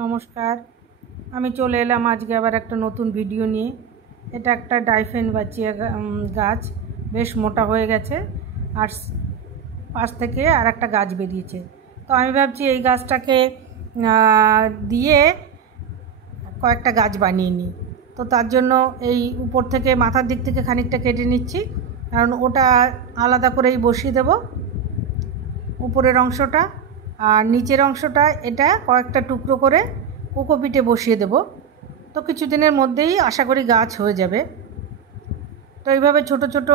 নমস্কার, আমি চলে এলাম আজকে আবার একটা নতুন ভিডিও নিয়ে। এটা একটা ডাইফেন বাচিয়া গাছ, বেশ মোটা হয়ে গেছে আর পাশ থেকে আর একটা গাছ বেরিয়েছে। তো আমি ভাবছি এই গাছটাকে দিয়ে কয়েকটা গাছ বানিয়ে নিই। তো তার জন্য এই উপর থেকে মাথার দিক থেকে খানিকটা কেটে নিচ্ছি, কারণ ওটা আলাদা করেই বসিয়ে দেব উপরের অংশটা, আর নিচের অংশটা এটা কয়েকটা টুকরো করে কোকোপিটে বসিয়ে দেব। তো কিছুদিনের মধ্যেই আশা করি গাছ হয়ে যাবে। তো এইভাবে ছোট ছোট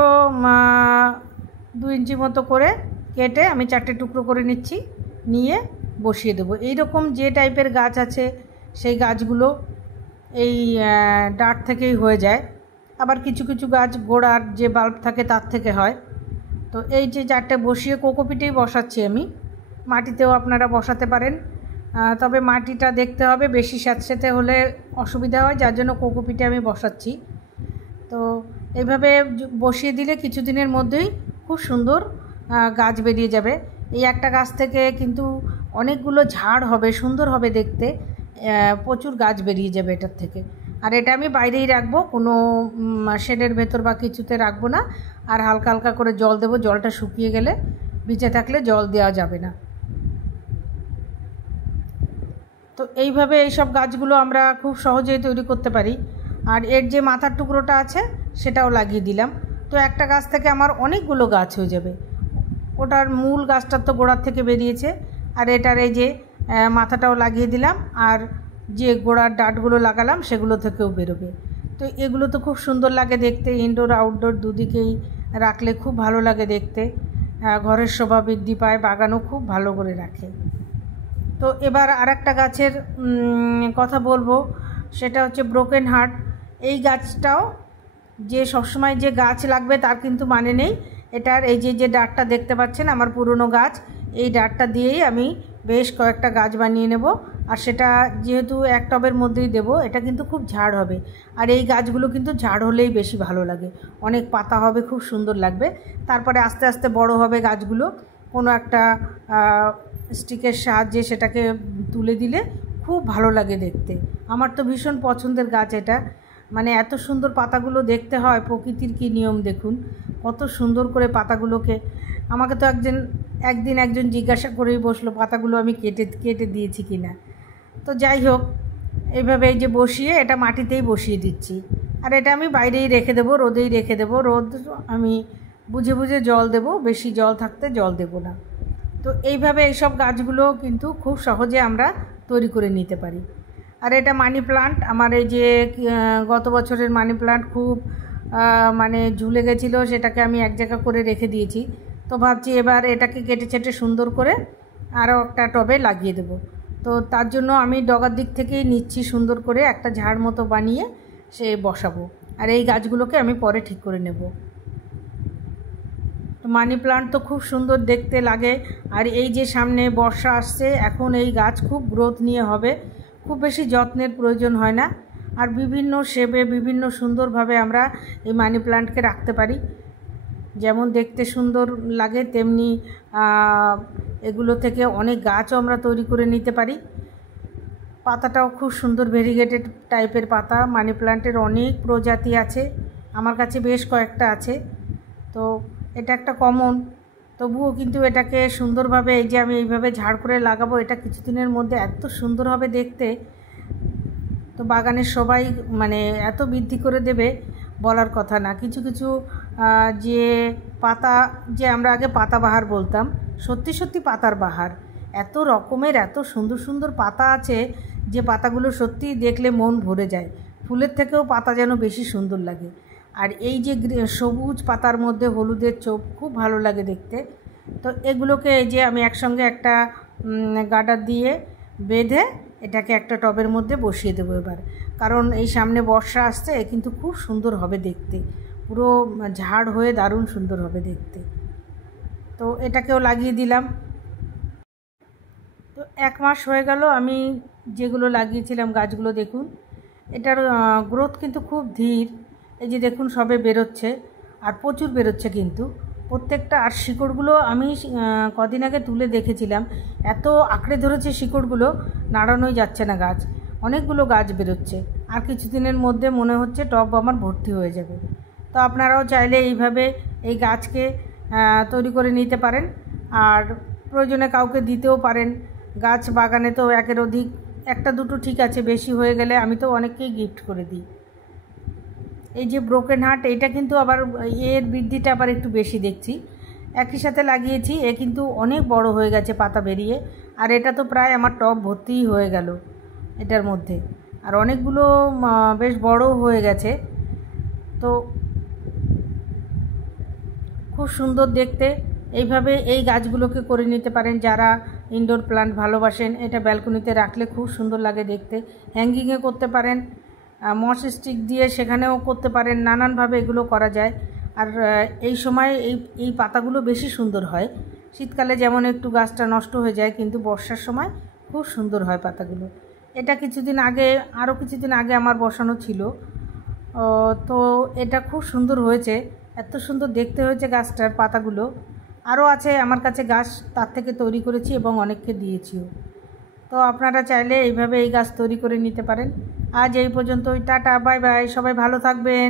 2 ইঞ্চি মতো করে কেটে আমি 4টে টুকরো করে নিচ্ছি, নিয়ে বসিয়ে দেবো। এইরকম যে টাইপের গাছ আছে সেই গাছগুলো এই ডাঁট থেকেই হয়ে যায়, আবার কিছু কিছু গাছ গোড়ার যে বাল্ব থাকে তার থেকে হয়। তো এই যে 4টে বসিয়ে কোকোপিটেই বসাচ্ছি আমি, মাটিতেও আপনারা বসাতে পারেন, তবে মাটিটা দেখতে হবে, বেশি স্যাঁতসেঁতে হলে অসুবিধা হয়, যার জন্য কোকোপিটে আমি বসাচ্ছি। তো এইভাবে বসিয়ে দিলে কিছুদিনের মধ্যেই খুব সুন্দর গাছ বেরিয়ে যাবে। এই একটা গাছ থেকে কিন্তু অনেকগুলো ঝাড় হবে, সুন্দর হবে দেখতে, প্রচুর গাছ বেরিয়ে যাবে এটার থেকে। আর এটা আমি বাইরেই রাখবো, কোনো শেডের ভেতর বা কিছুতে রাখবো না। আর হালকা হালকা করে জল দেবো, জলটা শুকিয়ে গেলে, ভিজে থাকলে জল দেওয়া যাবে না। তো এইভাবে এইসব গাছগুলো আমরা খুব সহজেই তৈরি করতে পারি। আর এর যে মাথার টুকরোটা আছে সেটাও লাগিয়ে দিলাম। তো একটা গাছ থেকে আমার অনেকগুলো গাছ হয়ে যাবে। ওটার মূল গাছটার তো গোড়ার থেকে বেরিয়েছে, আর এটার এই যে মাথাটাও লাগিয়ে দিলাম, আর যে গোড়ার ডাঁটগুলো লাগালাম সেগুলো থেকেও বেরোবে। তো এগুলো তো খুব সুন্দর লাগে দেখতে, ইনডোর আউটডোর দুদিকেই রাখলে খুব ভালো লাগে দেখতে, ঘরের শোভা বৃদ্ধি পায়, বাগানও খুব ভালো করে রাখে। তো এবার আরেকটা গাছের কথা বলবো, সেটা হচ্ছে ব্রোকেন হার্ট। এই গাছটাও যে সবসময় যে গাছ লাগবে তার কিন্তু মানে নেই। এটার এই যে ডাঁটটা দেখতে পাচ্ছেন আমার পুরনো গাছ, এই ডাঁটটা দিয়েই আমি বেশ কয়েকটা গাছ বানিয়ে নেব। আর সেটা যেহেতু এক টবের মধ্যেই দেব, এটা কিন্তু খুব ঝাড় হবে। আর এই গাছগুলো কিন্তু ঝাড় হলেই বেশি ভালো লাগে, অনেক পাতা হবে, খুব সুন্দর লাগবে। তারপরে আস্তে আস্তে বড় হবে গাছগুলো, কোনো একটা স্টিকের সাহায্যে সেটাকে তুলে দিলে খুব ভালো লাগে দেখতে। আমার তো ভীষণ পছন্দের গাছ এটা, মানে এত সুন্দর পাতাগুলো দেখতে হয়। প্রকৃতির কী নিয়ম দেখুন, কত সুন্দর করে পাতাগুলোকে। আমাকে তো একদিন একজন জিজ্ঞাসা করেই বসলো পাতাগুলো আমি কেটে দিয়েছি কি না। তো যাই হোক, এইভাবে এই যে বসিয়ে এটা মাটিতেই বসিয়ে দিচ্ছি, আর এটা আমি বাইরেই রেখে দেবো, রোদেই রেখে দেবো। রোদ আমি বুঝে বুঝে জল দেব, বেশি জল থাকতে জল দেব না। তো এইভাবে এইসব গাছগুলো কিন্তু খুব সহজে আমরা তৈরি করে নিতে পারি। আর এটা মানি প্লান্ট, আমার এই যে গত বছরের মানি প্লান্ট খুব মানে ঝুলে গেছিলো, সেটাকে আমি এক জায়গা করে রেখে দিয়েছি। তো ভাবছি এবার এটাকে কেটে ছেটে সুন্দর করে আরও একটা টবে লাগিয়ে দেব। তো তার জন্য আমি ডগার দিক থেকেই নিচ্ছি, সুন্দর করে একটা ঝাড় মতো বানিয়ে সে বসাবো। আর এই গাছগুলোকে আমি পরে ঠিক করে নেব। মানি প্লান্ট তো খুব সুন্দর দেখতে লাগে। আর এই যে সামনে বর্ষা আসছে, এখন এই গাছ খুব গ্রোথ নিয়ে হবে, খুব বেশি যত্নের প্রয়োজন হয় না। আর বিভিন্ন শেপে বিভিন্ন সুন্দরভাবে আমরা এই মানি প্লান্টকে রাখতে পারি। যেমন দেখতে সুন্দর লাগে, তেমনি এগুলো থেকে অনেক গাছও আমরা তৈরি করে নিতে পারি। পাতাটাও খুব সুন্দর ভেরিগেটেড টাইপের পাতা। মানি প্লান্টের অনেক প্রজাতি আছে, আমার কাছে বেশ কয়েকটা আছে। তো এটা একটা কমন, তবুও কিন্তু এটাকে সুন্দরভাবে এই যে আমি এইভাবে ঝাড় করে লাগাবো, এটা কিছুদিনের মধ্যে এত সুন্দর হবে দেখতে। তো বাগানের সবাই মানে এত বৃদ্ধি করে দেবে বলার কথা না। কিছু কিছু যে পাতা, যে আমরা আগে পাতাবাহার বলতাম, সত্যি সত্যি পাতার বাহার। এত রকমের এত সুন্দর সুন্দর পাতা আছে যে পাতাগুলো সত্যিই দেখলে মন ভরে যায়। ফুলের থেকেও পাতা যেন বেশি সুন্দর লাগে। আর এই যে সবুজ পাতার মধ্যে হলুদের ছোপ, খুব ভালো লাগে দেখতে। তো এগুলোকে এই যে আমি একসঙ্গে একটা গার্ডার দিয়ে বেঁধে এটাকে একটা টবের মধ্যে বসিয়ে দেবো এবার, কারণ এই সামনে বর্ষা আসছে, কিন্তু খুব সুন্দর হবে দেখতে, পুরো ঝাড় হয়ে দারুণ সুন্দর হবে দেখতে। তো এটাকেও লাগিয়ে দিলাম। তো 1 মাস হয়ে গেল আমি যেগুলো লাগিয়েছিলাম গাছগুলো, দেখুন এটার গ্রোথ কিন্তু খুব ধীর। এই যে দেখুন সবে বেরোচ্ছে, আর প্রচুর বেরোচ্ছে কিন্তু, প্রত্যেকটা। আর শিকড়গুলো আমি কদিন আগে তুলে দেখেছিলাম, এত আঁকড়ে ধরেছে শিকড়গুলো, নাড়ানোই যাচ্ছে না গাছ। অনেকগুলো গাছ বেরোচ্ছে, আর কিছুদিনের মধ্যে মনে হচ্ছে টব আমার ভর্তি হয়ে যাবে। তো আপনারাও চাইলে এইভাবে এই গাছকে তৈরি করে নিতে পারেন, আর প্রয়োজনে কাউকে দিতেও পারেন। গাছ বাগানে তো একের অধিক, একটা দুটো ঠিক আছে, বেশি হয়ে গেলে আমি তো অনেককেই গিফট করে দিই। এই যে ব্রোকেন হার্ট, এটা কিন্তু আবার এর বৃদ্ধিটা আবার একটু বেশি দেখছি। একই সাথে লাগিয়েছি, এ কিন্তু অনেক বড় হয়ে গেছে পাতা বেরিয়ে, আর এটা তো প্রায় আমার টব ভর্তিই হয়ে গেল এটার মধ্যে, আর অনেকগুলো বেশ বড় হয়ে গেছে। তো খুব সুন্দর দেখতে। এইভাবে এই গাছগুলোকে করে নিতে পারেন যারা ইনডোর প্লান্ট ভালোবাসেন। এটা ব্যালকনিতে রাখলে খুব সুন্দর লাগে দেখতে। হ্যাঙ্গিংয়ে করতে পারেন, মস স্টিক দিয়ে সেখানেও করতে পারেন, নানানভাবে এগুলো করা যায়। আর এই সময় এই পাতাগুলো বেশি সুন্দর হয়। শীতকালে যেমন একটু গাছটা নষ্ট হয়ে যায়, কিন্তু বর্ষার সময় খুব সুন্দর হয় পাতাগুলো। এটা আরও কিছুদিন আগে আমার বসানো ছিল। তো এটা খুব সুন্দর হয়েছে, এত সুন্দর দেখতে হয়েছে গাছটার পাতাগুলো। আরও আছে আমার কাছে গাছ, তার থেকে তৈরি করেছি এবং অনেককে দিয়েছিও। তো আপনারা চাইলে এইভাবে এই গাছ তৈরি করে নিতে পারেন। আজ এই পর্যন্তই, টাটা, বাই বাই, সবাই ভালো থাকবেন।